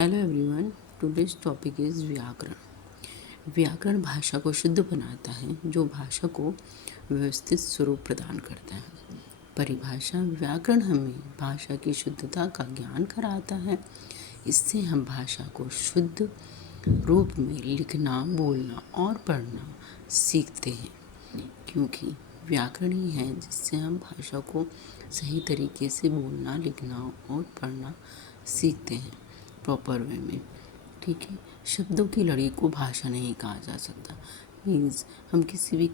Hello everyone, today's topic is व्याकरण। व्याकरण भाषा को शुद्ध बनाता है, जो भाषा को व्यवस्थित स्वरूप प्रदान करता है। परिभाषा: व्याकरण हमें भाषा की शुद्धता का ज्ञान कराता है। इससे हम भाषा को शुद्ध रूप में लिखना, बोलना और पढ़ना सीखते हैं, क्योंकि व्याकरण ही है जिससे हम भाषा को सही तरीके से बोलना, लिखना और पढ़ना सीखते हैं प्रॉपर वे में। ठीक है। शब्दों की लड़ी को भाषा नहीं कहा जा सकता। मीन्स हम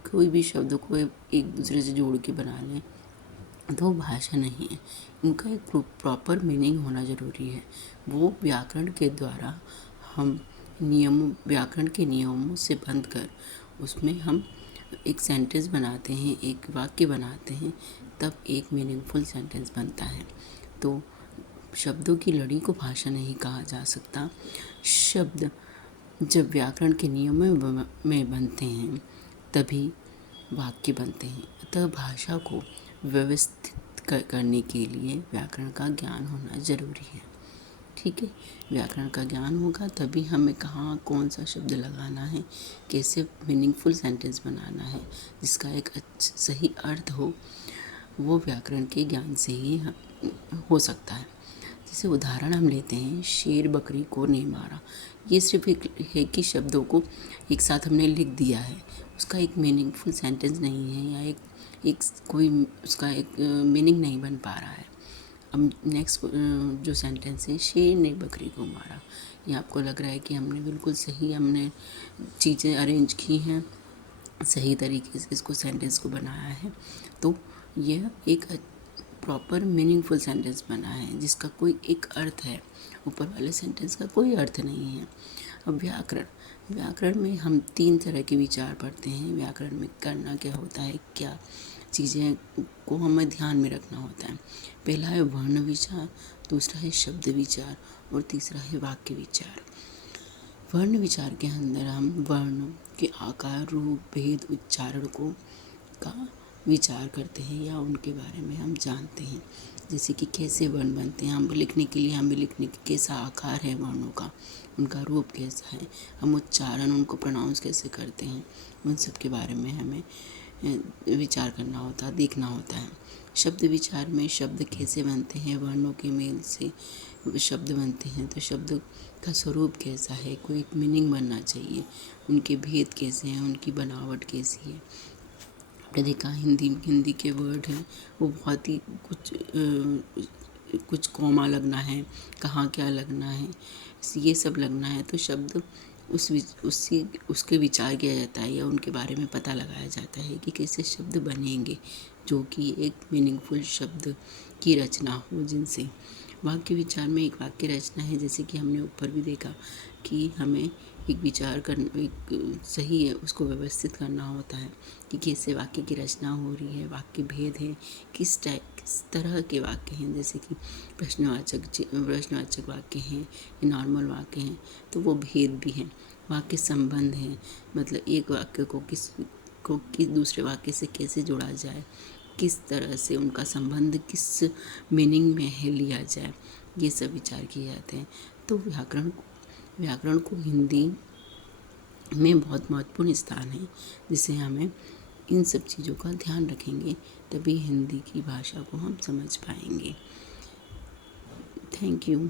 कोई भी शब्द को एक दूसरे से जोड़ के बना लें तो वो भाषा नहीं है। इनका एक प्रॉपर मीनिंग होना ज़रूरी है। वो व्याकरण के द्वारा हम व्याकरण के नियमों से बंध कर उसमें हम एक सेंटेंस बनाते हैं, एक वाक्य बनाते हैं, तब एक मीनिंगफुल सेंटेंस बनता है। तो शब्दों की लड़ी को भाषा नहीं कहा जा सकता। शब्द जब व्याकरण के नियमों में बनते हैं तभी वाक्य बनते हैं। अतः भाषा को व्यवस्थित करने के लिए व्याकरण का ज्ञान होना ज़रूरी है। ठीक है। व्याकरण का ज्ञान होगा तभी हमें कहाँ कौन सा शब्द लगाना है, कैसे मीनिंगफुल सेंटेंस बनाना है जिसका एक सही अर्थ हो, वो व्याकरण के ज्ञान से ही हो सकता है। जैसे उदाहरण हम लेते हैं, शेर बकरी को नहीं मारा। ये सिर्फ एक है कि शब्दों को एक साथ हमने लिख दिया है, उसका एक मीनिंगफुल सेंटेंस नहीं है, या एक कोई उसका एक मीनिंग नहीं बन पा रहा है। अब नेक्स्ट जो सेंटेंस है, शेर ने बकरी को मारा, ये आपको लग रहा है कि हमने बिल्कुल सही हमने चीज़ें अरेंज की हैं, सही तरीके से इसको सेंटेंस को बनाया है, तो यह एक प्रॉपर मीनिंगफुल सेंटेंस बना है जिसका कोई एक अर्थ है। ऊपर वाले सेंटेंस का कोई अर्थ नहीं है। अब व्याकरण में हम 3 तरह के विचार पढ़ते हैं। व्याकरण में करना क्या होता है, क्या चीज़ें को हमें ध्यान में रखना होता है। पहला है वर्ण विचार, दूसरा है शब्द विचार और तीसरा है वाक्य विचार। वर्ण विचार के अंदर हम वर्ण के आकार, रूप, भेद, उच्चारण का विचार करते हैं या उनके बारे में हम जानते हैं। जैसे कि कैसे वर्ण बनते हैं, हम लिखने के लिए हमें लिखने का कैसा आकार है वर्णों का, उनका रूप कैसा है, हम उच्चारण उनको प्रोनाउंस कैसे करते हैं, उन सब के बारे में हमें विचार करना होता है, देखना होता है। शब्द विचार में शब्द कैसे बनते हैं, वर्णों के मेल से शब्द बनते हैं, तो शब्द का स्वरूप कैसा है, कोई एक मीनिंग बनना चाहिए, उनके भेद कैसे हैं, उनकी बनावट कैसी है। आपने देखा हिंदी के वर्ड हैं, वो बहुत ही कुछ कॉमा लगना है, कहाँ क्या लगना है, ये सब लगना है, तो शब्द उसके विचार किया जाता है या उनके बारे में पता लगाया जाता है कि कैसे शब्द बनेंगे जो कि एक मीनिंगफुल शब्द की रचना हो। जिनसे वाक्य विचार में एक वाक्य रचना है, जैसे कि हमने ऊपर भी देखा कि हमें एक विचार करना, एक सही है उसको व्यवस्थित करना होता है कि कैसे वाक्य की रचना हो रही है, वाक्य भेद है, किस तरह के वाक्य हैं, जैसे कि प्रश्नवाचक वाक्य हैं या नॉर्मल वाक्य हैं, तो वो भेद भी हैं। वाक्य संबंध है, मतलब एक वाक्य को किस दूसरे वाक्य से कैसे जोड़ा जाए, किस तरह से उनका संबंध किस मीनिंग में है लिया जाए, ये सब विचार किए जाते हैं। तो व्याकरण को हिंदी में बहुत महत्वपूर्ण स्थान है, जिसे हमें इन सब चीज़ों का ध्यान रखेंगे तभी हिंदी की भाषा को हम समझ पाएंगे। Thank you.